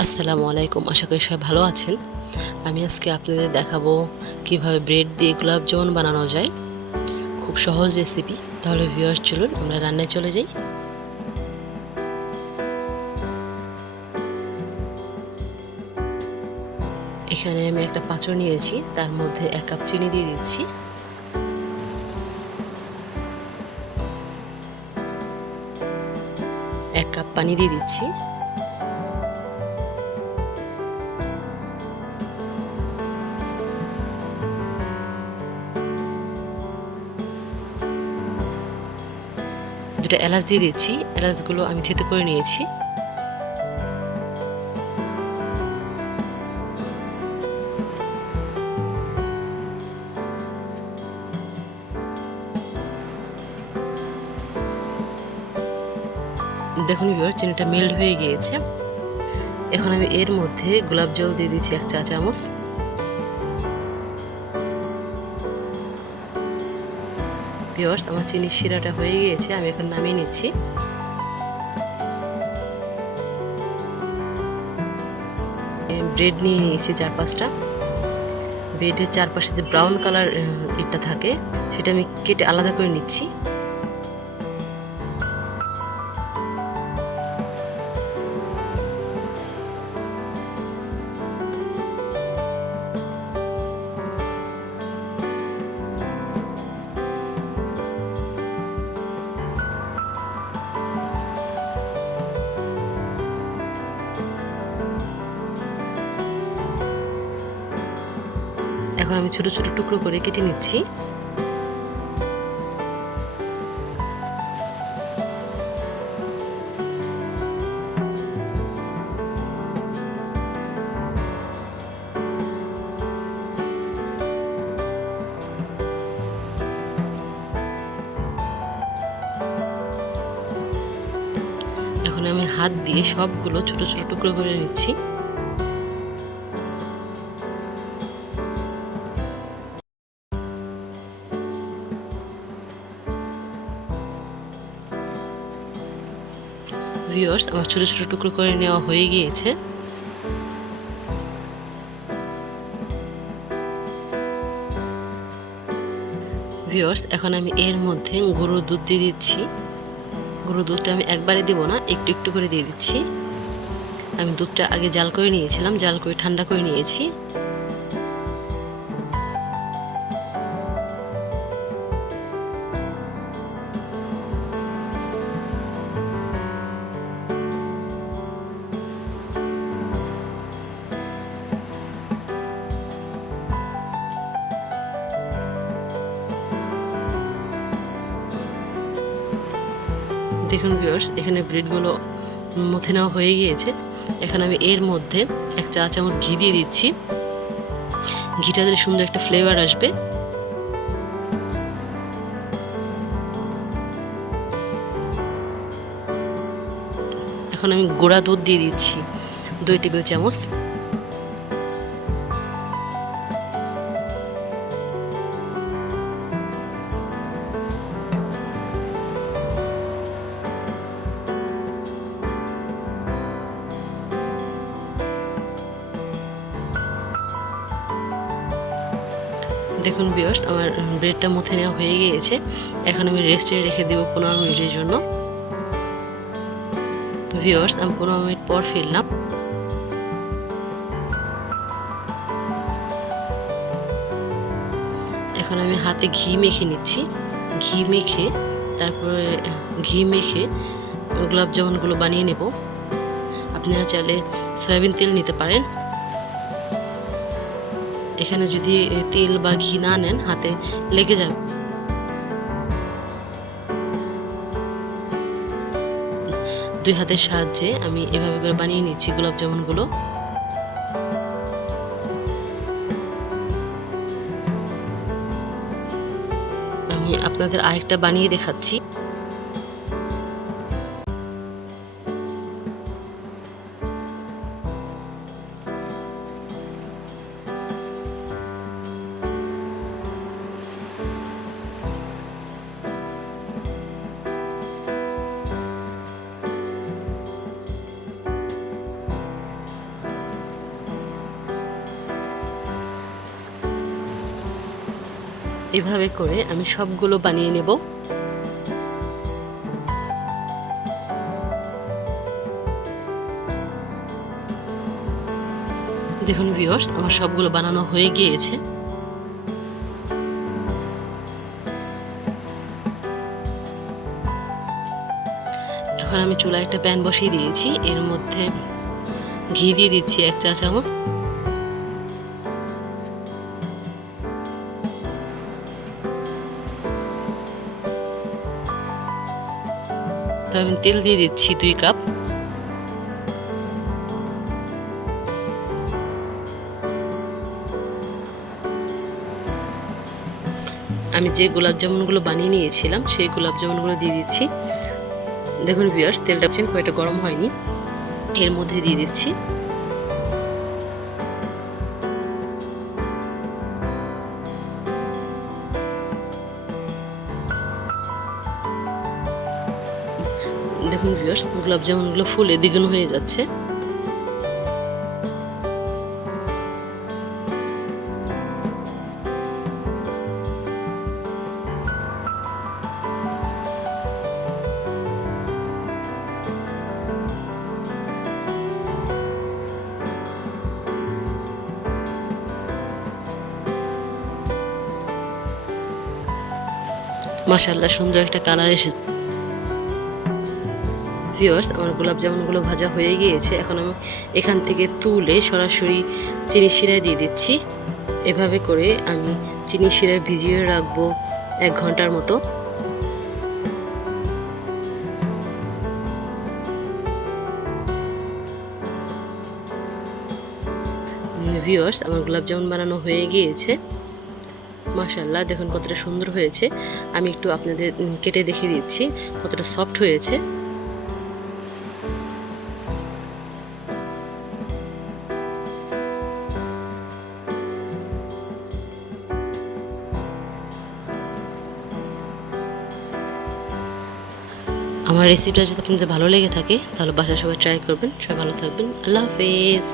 আসসালামু আলাইকুম। আশা করি সবাই ভালো আছেন। আমি আজকে আপনাদের দেখাবো কিভাবে ব্রেড দিয়ে গোলাপ জামুন বানানো যায়। খুব সহজ রেসিপি। তাহলে ভিউয়ার্স চলুন আমরা রান্নায় চলে যাই। এখানে আমি একটা পাত্র নিয়েছি, তার মধ্যে 1 কাপ চিনি দিয়ে দিচ্ছি। এক কাপ পানি দিয়ে দিচ্ছি। দুটো এলাচ দিয়ে দিচ্ছি। এলাচগুলো আমি থেতো করে নিয়েছি। দেখুন ভিউয়ার্স, চিনিটা মেল্ট হয়ে গিয়েছে। এখন আমি এর মধ্যে গোলাপ জল দিয়ে দিচ্ছি 1 চা চামচ। ভিউয়ার্স, আমার চিনির শিরাটা হয়ে গিয়েছে, আমি এখন নামিয়ে নিচ্ছি। ব্রেড নিয়ে নিয়েছি 4-5টা। ব্রেডের চারপাশে যে ব্রাউন কালার এটা থাকে সেটা আমি কেটে আলাদা করে নিচ্ছি। এখন আমি ছোট ছোট টুকরো করে কেটে নিচ্ছি। এখন আমি হাত দিয়ে সবগুলো ছোট ছোট টুকরো করে নিচ্ছি। ভিউয়ার্স, আমার ছোট ছোট টুকরো করে নেওয়া হয়ে গিয়েছে। ভিউয়ার্স, এখন আমি এর মধ্যে গরুর দুধ দিয়ে দিচ্ছি। গরুর দুধটা আমি একবারে দিব না, একটু একটু করে দিয়ে দিচ্ছি। আমি দুধটা আগে জাল করে নিয়েছিলাম, জাল করে ঠান্ডা করে নিয়েছি। দেখুন ভিউয়ার্স, এখানে ব্রেডগুলো মথে নেওয়া হয়ে গিয়েছে। এখন আমি এর মধ্যে 1 চা চামচ ঘি দিয়ে দিচ্ছি। ঘিটা দিলে সুন্দর একটা ফ্লেভার আসবে। এখন আমি গুঁড়া দুধ দিয়ে দিচ্ছি 2 টেবিল চামচ। দেখুন ভিউয়ার্স, আমার ব্রেডটা মথে নেওয়া হয়ে গিয়েছে। এখন আমি রেস্টে রেখে দেব 15 মিনিটের জন্য। ভিউয়ার্স, আমি 15 মিনিট পর ফিরলাম। এখন আমি হাতে ঘি মেখে নিচ্ছি। ঘি মেখে গোলাপ জামুনগুলো বানিয়ে নেব। আপনারা চাইলে সয়াবিন তেল নিতে পারেন। এখানে যদি তেল বা ঘি না নেন, হাতে লেগে যাবে। দুই হাতের সাহায্যে আমি এভাবে করে বানিয়ে নিচ্ছি গোলাপ জামুনগুলো। আমি আপনাদের আরেকটা বানিয়ে দেখাচ্ছি। এভাবে করে আমি সবগুলো বানিয়ে নেব। দেখুন ভিউয়ার্স, আমার সবগুলো বানানো হয়ে গিয়েছে। এখন আমি চুলায় একটা প্যান বসিয়ে দিয়েছি, এর মধ্যে ঘি দিয়ে দিচ্ছি 1 চা চামচ। তো আমি তেল দিয়ে দিচ্ছি 2 কাপ। আমি যে গোলাপ জামুনগুলো বানিয়ে নিয়েছিলাম সেই গোলাপ জামুনগুলো দিয়ে দিচ্ছি। দেখুন ভিউয়ার্স, তেলটা খুব একটা গরম হয়নি, এর মধ্যে দিয়ে দিচ্ছি। দেখুন ভিউয়ার্স, গোলাপ জামুনগুলো ফুলে দ্বিগুণ হয়ে যাচ্ছে। মাশাআল্লাহ, সুন্দর একটা কালার এসেছে। ভিউয়ার্স, আমার গোলাপ জামুনগুলো ভাজা হয়ে গিয়েছে। এখন আমি এখান থেকে তুলে সরাসরি চিনি শিরায় দিয়ে দিচ্ছি। এভাবে করে আমি চিনি শিরায় ভিজিয়ে রাখবো 1 ঘন্টার মতো। ভিউয়ার্স, আমার গোলাপ জামুন বানানো হয়ে গিয়েছে। মাশাআল্লাহ, দেখুন কতটা সুন্দর হয়েছে। আমি একটু আপনাদের কেটে দেখিয়ে দিচ্ছি কতটা সফট হয়েছে। আমার রেসিপিটা যদি আপনাদের ভালো লেগে থাকে তাহলে বাসায় সবাই ট্রাই করবেন। সবাই ভালো থাকবেন। আল্লাহ হাফেজ।